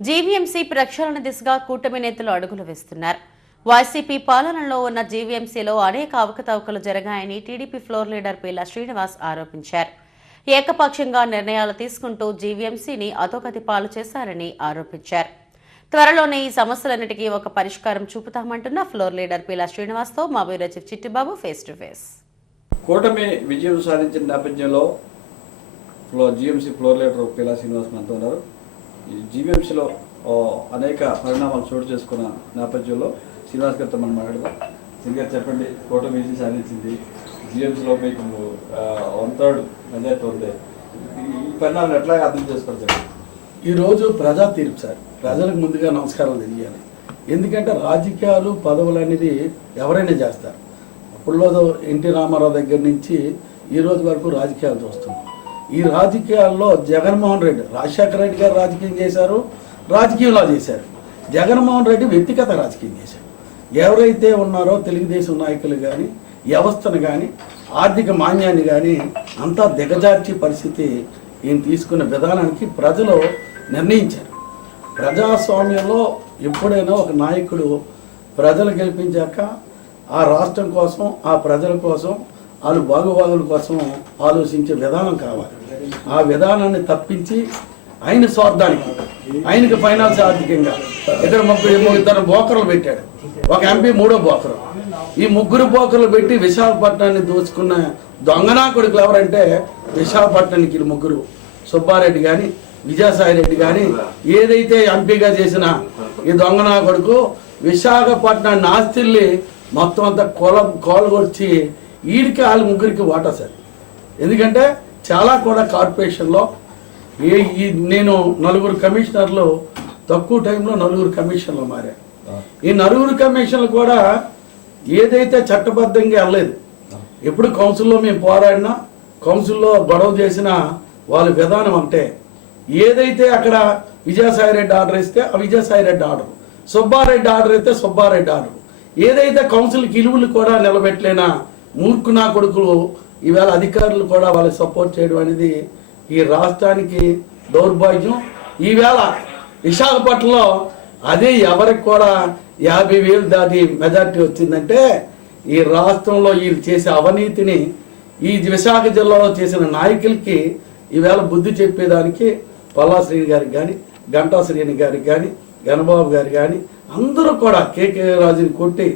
GVMC ప్రక్షాళన దిశగా కూటమి నేతలు అడుగులు వేస్తున్నారు. వైసీపీ పాలనలో ఉన్న జీవీఎంసీలో అనేక అవకతవకలు జరిగాయని TDP floor leader Peela Srinivas ఆరోపించారు. ఏకపక్షంగా నిర్ణయాలు తీసుకుంటూ జీవీఎంసీని అధోగతి పాలు చేశారని ఆరోపించారు. త్వరలోనే ఈ సమస్యలన్నిటికీ ఒక పరిష్కారం చూపుతామంటున్న ఫ్లోర్ లీడర్ పీల శ్రీనివాస్తో మా bureau chief Chittibabu face to face. కూటమి విజయం సాధించిన నేపథ్యంలో flow GMC floor leader Pila Srinivas మనతో ఉన్నారు. జీవీఎంసీలో అనేక పరిణామాలు చోటు చేసుకున్న నేపథ్యంలో శ్రీనివాస్ గారితో మనం మాట్లాడదాం. సింగర్ చెప్పండి కూటమి విజయం సాధించింది. జీఎంసీలో మీకు వన్ థర్డ్ మెజార్టీ ఉంది ఈ- పరిణామాలు ఎట్లా అర్థం చేసుకోవాలి ఈరోజు ప్రజా తీర్పు సార్. ప్రజలకు ముందుగా నమస్కారాలు తెలియాలి. ఎందుకంటే రాజకీయాలు పదవులు అనేది ఎవరైనా చేస్తారు. అప్పుడులో ఎన్టీ రామారావు దగ్గర నుంచి ఈ రోజు వరకు రాజకీయాలు చూస్తున్నాం. ఈ రాజకీయాల్లో జగన్మోహన్ రెడ్డి రాజశేఖర రెడ్డి గారు రాజకీయం చేశారు రాజకీయంలో చేశారు. జగన్మోహన్ రెడ్డి వ్యక్తిగత రాజకీయం చేశారు ఎవరైతే ఉన్నారో తెలుగుదేశం నాయకులు కానీ వ్యవస్థను కానీ ఆర్థిక మాన్యాన్ని కానీ అంతా దిగజార్చే పరిస్థితి ఈయన తీసుకున్న విధానానికి ప్రజలు నిర్ణయించారు. ప్రజాస్వామ్యంలో ఎప్పుడైనా ఒక నాయకుడు ప్రజలు గెలిపించాక ఆ రాష్ట్రం కోసం ఆ ప్రజల కోసం వాళ్ళు బాగుబాగుల కోసం ఆలోచించే విధానం కావాలి. ఆ విధానాన్ని తప్పించి ఆయన స్వార్థానికి ఆయనకి ఫైనాన్స్ ఆర్థికంగా. ఇద్దరు ముగ్గురు ఇద్దరు బోకర్లు పెట్టాడు ఒక ఎంపీ మూడో బోకరు. ఈ ముగ్గురు బోకర్లు పెట్టి విశాఖపట్నాన్ని దోచుకున్న దొంగనా కొడుకులు ఎవరంటే విశాఖపట్నానికి ఈ ముగ్గురు. సుబ్బారెడ్డి కానీ విజయసాయి రెడ్డి కానీ ఏదైతే ఎంపీగా చేసిన ఈ దొంగనా కొడుకు విశాఖపట్నాన్ని ఆస్తిల్ని మొత్తం అంతా కొల కోలగొచ్చి వీడికి వాళ్ళ ముగ్గురికి వాటా సార్. ఎందుకంటే చాలా కూడా కార్పొరేషన్లో ఏ ఈ నేను నలుగురు కమిషనర్లు తక్కువ టైంలో నలుగురు కమిషన్లు మారా ఈ నలుగురు కమిషన్లు కూడా ఏదైతే చట్టబద్ధంగా వెళ్ళలేదు ఎప్పుడు కౌన్సిల్లో మేము పోరాడినా కౌన్సిల్లో గొడవ చేసిన వాళ్ళ విధానం అంటే ఏదైతే అక్కడ విజయసాయి రెడ్డి ఆర్డర్ ఇస్తే ఆ విజయసాయిరెడ్డి ఆర్డర్ సుబ్బారెడ్డి ఆర్డర్ అయితే సుబ్బారెడ్డి ఆర్డర్. ఏదైతే కౌన్సిల్ ఇలువలు కూడా నిలబెట్టలేనా మూర్ఖు నా కొడుకులు ఈవేళ అధికారులు కూడా వాళ్ళకి సపోర్ట్ చేయడం అనేది ఈ రాష్ట్రానికి దౌర్భాగ్యం. ఈవేళ విశాఖపట్నంలో అదే ఎవరికి కూడా యాభై వేలు దాటి మెజార్టీ వచ్చిందంటే ఈ రాష్ట్రంలో వీళ్ళు చేసే అవినీతిని ఈ విశాఖ జిల్లాలో చేసిన నాయకులకి ఈవేళ బుద్ధి చెప్పేదానికి పల్లా శ్రీని గారికి కానీ గంటా శ్రీని గారికి కానీ గణబాబు గారు కానీ అందరూ కూడా కేకే రాజుని కొట్టి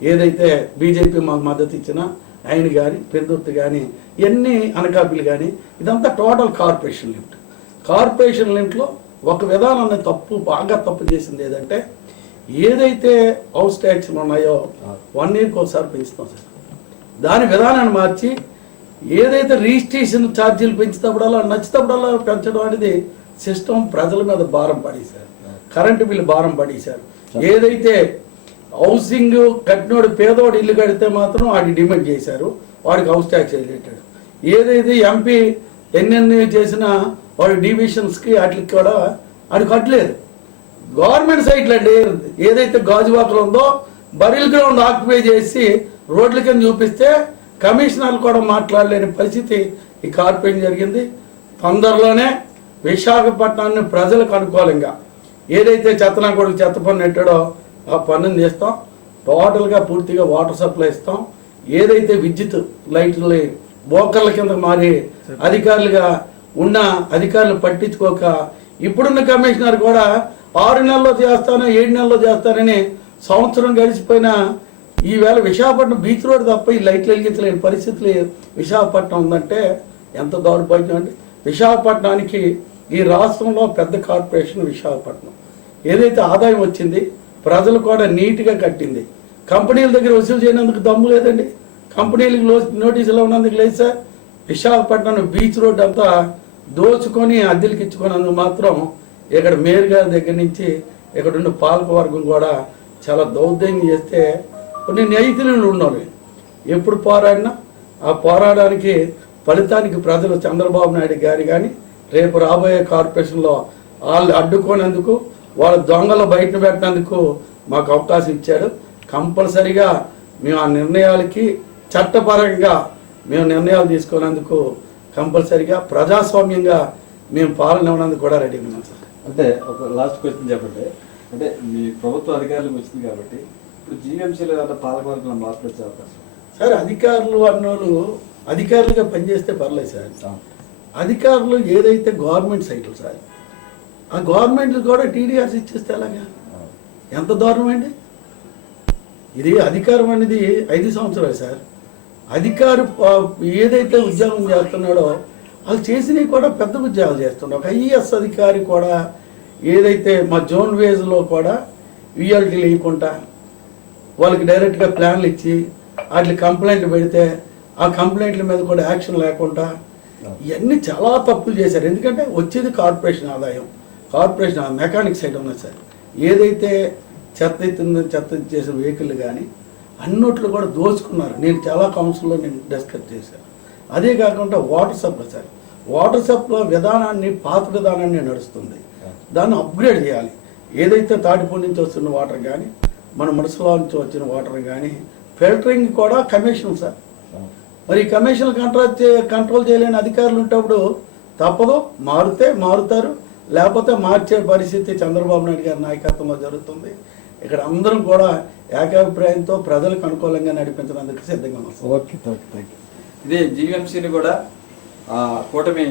ఏదైతే బీజేపీ మాకు మద్దతు ఇచ్చినా ఆయన కానీ పెందుర్తి కానీ ఇవన్నీ అనకాపీలు కానీ ఇదంతా టోటల్ కార్పొరేషన్ లిమిట్ కార్పొరేషన్ లిమిట్లో ఒక విధానాన్ని తప్పు బాగా తప్పు చేసింది ఏదంటే ఏదైతే హౌస్ ట్యాక్స్లు ఉన్నాయో వన్ ఇయర్కి ఒకసారి పెంచుతాం సార్. దాని విధానాన్ని మార్చి ఏదైతే రిజిస్ట్రేషన్ ఛార్జీలు పెంచినప్పుడల్లా నచ్చినప్పుడల్లా పెంచడం అనేది సిస్టమ్ ప్రజల మీద భారం పడేశారు. కరెంటు బిల్లు భారం పడేశారు. ఏదైతే హౌసింగ్ కట్టినోడు పేదోడు ఇల్లు కడితే మాత్రం వాడికి డిమాండ్ చేశారు. వాడికి హౌస్ ట్యాక్స్ వెళ్ళేటాడు ఏదైతే ఎంపీ ఎన్నెన్ని చేసినా వాడు డివిజన్స్కి వాటికి కూడా వాడు కట్టలేదు. గవర్నమెంట్ సైట్లు అండి ఏదైతే గాజువాకలు ఉందో బరిల్ గ్రౌండ్ ఆక్యుపై చేసి రోడ్ల కింద చూపిస్తే కమిషనర్లు కూడా మాట్లాడలేని పరిస్థితి ఈ కార్పొరేషన్ జరిగింది. తొందరలోనే విశాఖపట్నాన్ని ప్రజలకు అనుకూలంగా ఏదైతే చెత్తనా కొడుకు చెత్త పన్ను నెట్టాడో ఆ పన్నుని చేస్తాం టోటల్గా పూర్తిగా వాటర్ సప్లై ఇస్తాం. ఏదైతే విద్యుత్ లైట్లు బోకర్ల కింద మారి అధికారులుగా ఉన్న అధికారులు పట్టించుకోక ఇప్పుడున్న కమిషనర్ కూడా ఆరు నెలల్లో చేస్తాను ఏడు నెలల్లో చేస్తానని సంవత్సరం గడిచిపోయిన ఈవేళ విశాఖపట్నం బీచ్ రోడ్ తప్ప ఈ లైట్లు వెలిగించలేని పరిస్థితులు విశాఖపట్నం ఉందంటే ఎంత దౌర్భాగ్యం అండి. విశాఖపట్నానికి ఈ రాష్ట్రంలో పెద్ద కార్పొరేషన్ విశాఖపట్నం. ఏదైతే ఆదాయం వచ్చింది ప్రజలు కూడా నీట్గా కట్టింది. కంపెనీల దగ్గర వసూలు చేయనందుకు దమ్ము లేదండి. కంపెనీలకు నోటీసులు ఉన్నందుకు లేదు సార్. విశాఖపట్నం బీచ్ రోడ్ అంతా దోచుకొని అద్దెలకు ఇచ్చుకున్నందుకు మాత్రం ఇక్కడ మేయర్ గారి దగ్గర నుంచి ఇక్కడ ఉన్న పాలక వర్గం కూడా చాలా దౌర్జన్యం చేస్తే కొన్ని నైతిలు ఉండాలి. ఎప్పుడు పోరాడినా ఆ పోరాడానికి ఫలితానికి ప్రజలు చంద్రబాబు నాయుడు గారి కానీ రేపు రాబోయే కార్పొరేషన్లో వాళ్ళు అడ్డుకోనందుకు వాళ్ళ దొంగలు బయట పెట్టినందుకు మాకు అవకాశం ఇచ్చాడు. కంపల్సరిగా మేము ఆ నిర్ణయాలకి చట్టపరంగా మేము నిర్ణయాలు తీసుకున్నందుకు కంపల్సరిగా ప్రజాస్వామ్యంగా మేము పాలన ఇవ్వడానికి కూడా రెడీ ఉన్నాం సార్. అంటే ఒక లాస్ట్ క్వశ్చన్ చెప్పండి. అంటే మీ ప్రభుత్వ అధికారులకు వచ్చింది కాబట్టి ఇప్పుడు జీవీఎంసీలో ఏమైనా పాలకవర్గంలో మార్పు వచ్చే అవకాశం సార్ అధికారులు అన్నోళ్ళు అధికారులుగా పనిచేస్తే పర్లేదు సార్. అధికారులు ఏదైతే గవర్నమెంట్ సైట్లు సార్ ఆ గవర్నమెంట్లు కూడా టీడీఆర్స్ ఇచ్చేస్తే ఎలాగా? ఎంత దారుణం అండి? ఇది అధికారం అనేది ఐదు సంవత్సరాలు సార్. అధికారి ఏదైతే ఉద్యోగం చేస్తున్నాడో వాళ్ళు చేసినవి కూడా పెద్ద ఉద్యోగాలు చేస్తున్నాడు. ఒక ఐఏఎస్ అధికారి కూడా ఏదైతే మా జోన్ వేజ్లో కూడా విఎల్టీ లేకుండా వాళ్ళకి డైరెక్ట్గా ప్లాన్లు ఇచ్చి వాటి కంప్లైంట్లు పెడితే ఆ కంప్లైంట్ల మీద కూడా యాక్షన్ లేకుండా ఇవన్నీ చాలా తప్పులు చేశారు. ఎందుకంటే వచ్చేది కార్పొరేషన్ ఆదాయం. కార్పొరేషన్ ఆ మెకానిక్ సైడ్ ఉన్నది సార్ ఏదైతే చెత్త అవుతుందో చెత్త చేసిన వెహికల్ కానీ అన్నిట్లో కూడా దోచుకున్నారు. నేను చాలా కౌన్సిల్లో నేను డిస్కస్ చేశాను అదే కాకుండా water supply sir water supply విధానాన్ని పాత విధానాన్ని నడుస్తుంది. దాన్ని అప్గ్రేడ్ చేయాలి. ఏదైతే తాటిపూడి నుంచి వస్తున్న వాటర్ కానీ మన మనసులో నుంచి వచ్చిన వాటర్ కానీ ఫిల్టరింగ్ కూడా కమిషన్ సార్. మరి కమిషన్ కంట్రోల్ చే కంట్రోల్ చేయలేని అధికారులు ఉంటప్పుడు తప్పదు. మారితే మారుతారు. లేకపోతే మార్చే పరిస్థితి చంద్రబాబు నాయుడు గారి నాయకత్వంలో జరుగుతుంది. ఇక్కడ అందరం కూడా ఏకాభిప్రాయంతో ప్రజలకు అనుకూలంగా నడిపించడానికి సిద్ధంగా ఉన్నాం. ఓకే ఓకే థ్యాంక్ యూ ఇదే జీవీఎంసీని కూడా ఆ, కూటమి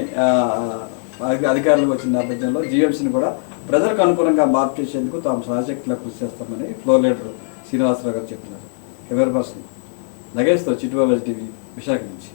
అధికారులకు వచ్చిన నేపథ్యంలో జీవీఎంసీని కూడా ప్రజలకు అనుకూలంగా మార్పు చేసేందుకు తాము సాయశక్తిలో కృషి చేస్తామని ఫ్లోర్ లీడర్ శ్రీనివాసరావు గారు చెప్పినారు. కెమెరా పర్సన్ నగేష్తో చిట్టుబాబు టీవీ విశాఖ నుంచి.